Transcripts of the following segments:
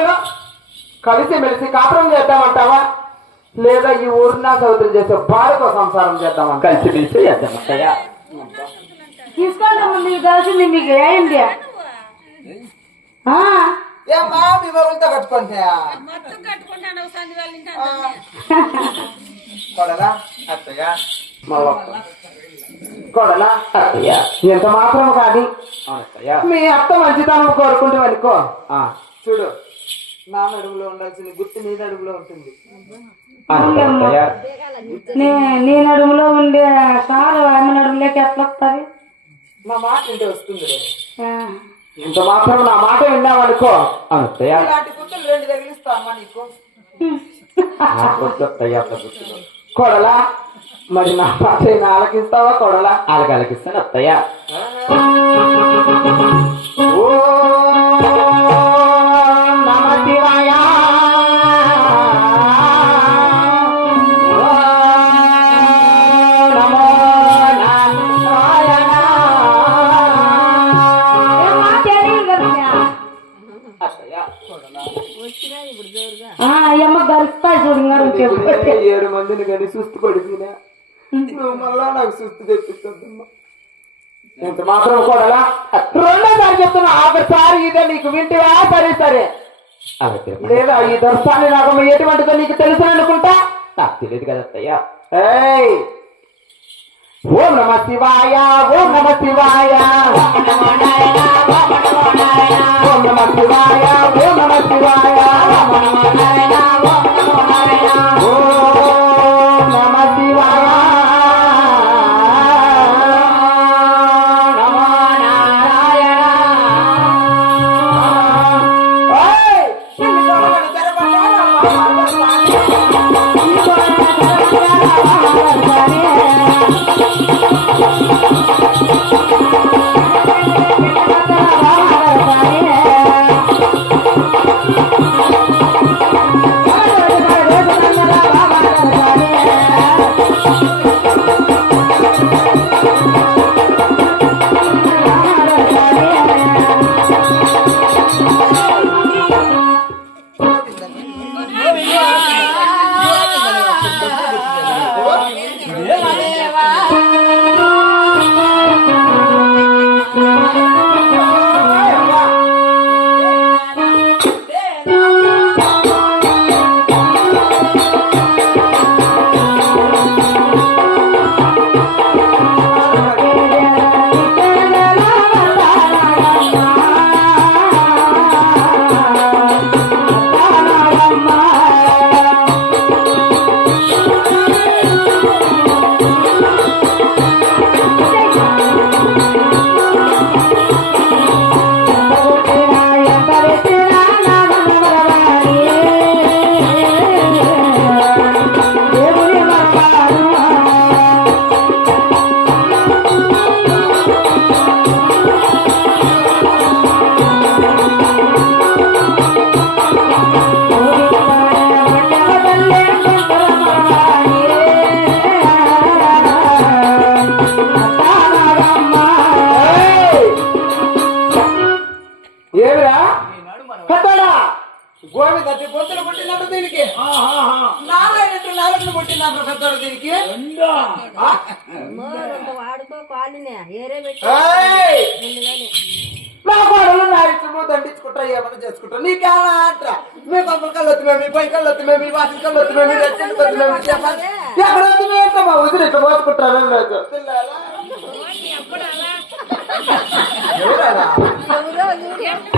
మాటలను కలిసి మెలిసి కాపురం చేద్దామంటావా? లేదా ఈ ఊరినా సౌతులు చేసే బాడకో సంసారం చేద్దామంట కలిసి చేద్దామయ్యా తీసుకోండి మీకు తెలిసింది మీకు ఏంటి ఆ, ఏమ్మా మీ మొగులతో కట్టుకుంటే? మొత్తం కట్టుకుంటాను సంధి వాళ్ళ ఇంకా కొడలా అత్తయ్య. మా ఒక్క. కొడలా అత్తయ్య. ఎంత మాత్రం కాదు. మీ అత్త మంచితనం కోరుకుంటే అనుకో ఆ, చూడు నా నడుములో ఉండాల్సింది గుర్తు నీ నడుములో ఉంటుంది. అనుకోనత్తయ్య నే- నీ నడుములో ఉండే కాదు ఆమె నడుములోకి ఎట్లా వస్తుంది నా మాట ఇంటి వస్తుంది ఇంత మాత్రం నా మాట ఇలాంటి గుర్తులు రెండు నీకు. కొడలా. మరి నా మాట ఏమైనా ఆలకిస్తావా కొడలా? అలాగే అలాగిస్తాను అత్తయ్య ఏడు మందిని కానీ సుస్తు పడిపోయినా. నువ్వు మళ్ళా నాకు సుస్తు తెప్పిస్తుందమ్మా ఎంత మాత్రం కూడలా? రెండోసారి చెప్తున్నా ఆఖరిసారి ఇదే నీకు వింటివా? సరే సరే. లేదా ఈ దర్శాన్ని నాకు ఎటువంటిదో నీకు తెలుసు అనుకుంటా? నాకు తెలియదు కదా అత్తయ్య. ఓం నమ శివాయ ఓం నమ శివాయ. ఓం నమ శివాయ ఓం నమ శివాయ. Oh, my God. నాలుగు నాలుగు పుట్టినట్టు పెద్దోడు దీనికి? ఆ? వాడుకో కాలినే ఏరే పెట్టి నా గోడలు నా ఇష్టము దండించుకుంటా ఏమన్నా చేసుకుంటా. నీకేలా అంట? మీ కొంపల కళ్ళు మీ పై కళ్ళు వద్దు మీ వాటి కళ్ళు వద్దు మీ రెచ్చలు వద్దు మేము చెప్పాలి ఎక్కడ వద్దు మీ ఇట్లా పోసుకుంటారు? ఎవరో.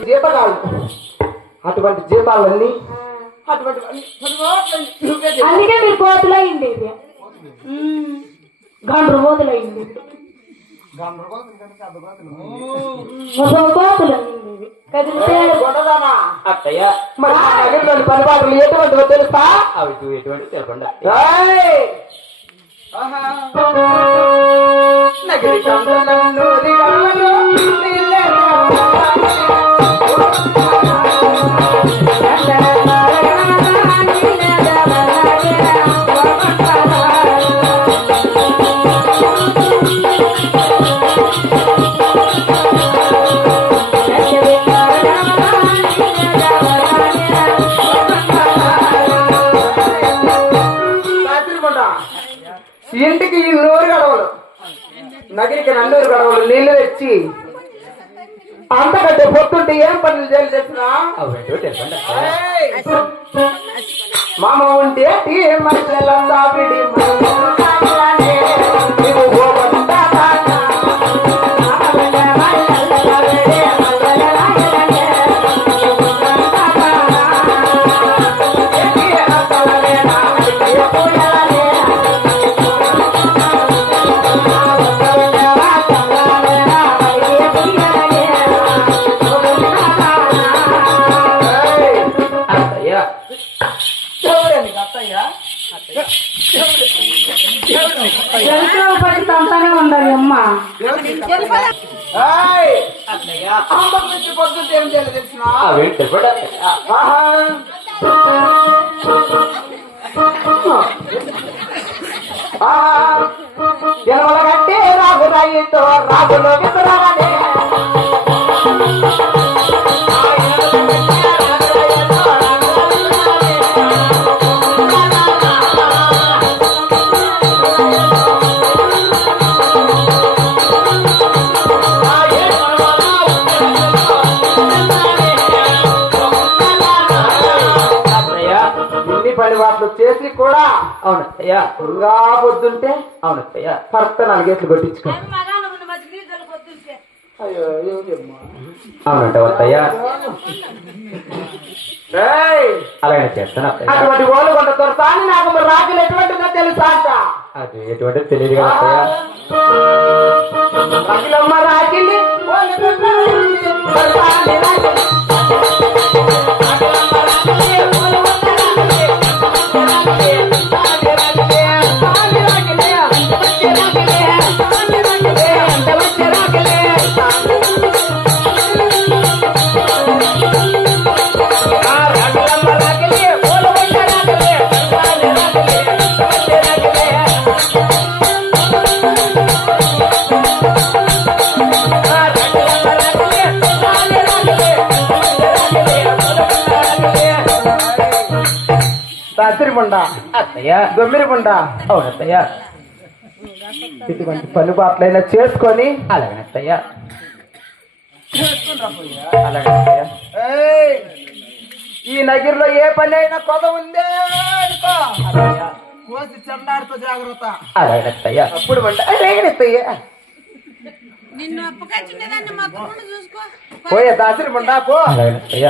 జీతగాళ్ళు అటువంటి జీతాలన్నీ అటువంటి. అందుకే మీరు కోతులు అయింది గండ్రు కోతులు అయింది కోతులు అయింది కదిలితే గొడవదానా? అత్తయ్య మరి ఆ నగరంలోని పనిపాటలు ఎటువంటివో తెలుసా అవి ఎటువంటి తెలపండి ఏయ్! ఆహా. నగిరి ఇంటికి ఈ నూరు గడవలు నగిరికి నన్నూరు గడవలు నీళ్ళు తెచ్చి అంతకంటే పొత్తుంటే ఏం పనులు చేయాలి చెప్పినా అవి ఎటువంటి తెలపండి అత్తయ్య ఏయ్! మామ ఉంటే టీ మధ్యలంతా పొద్దుంటే ఏం చేయాలి తెలిసిన? ఎనవలగంటే రాగు రాయితో రాగులో విసరాలనే వాటిలు చేసి కూడా అవునత్తయ్య ఇంకా పొద్దుంటే అవునత్తయ్య భర్త నాలుగేట్లు కొట్టించుకో. అయ్యో? అవునంట! అలాగే చేస్తాను అటువంటి ఓలు కొంత దొరసాని నాకు మరి రాజులు ఎటువంటిదో తెలుసా అంట? అది ఎటువంటి తెలియదు కదా రాజులమ్మ అత్తయ్య. గమ్మిరిపుండ అవునత్తయ్య ఇటువంటి పనుబాట్లైనా చేసుకొని అలాగే అత్తయ్య. అలాగే అత్తయ్య. ఈ నగిరిలో ఏ పని అయినా కొద ఉందే అనుకో. కోసి చెండాడుతో జాగ్రత్త. అలాగే అత్తయ్య. అప్పుడు వంట. రేగనెత్తయ్య నిన్ను అప్పకొచ్చిందని మా తమ్ముడు చూసుకో. పోయే దాసిరి ముండా పో. అలాగే అత్తయ్య.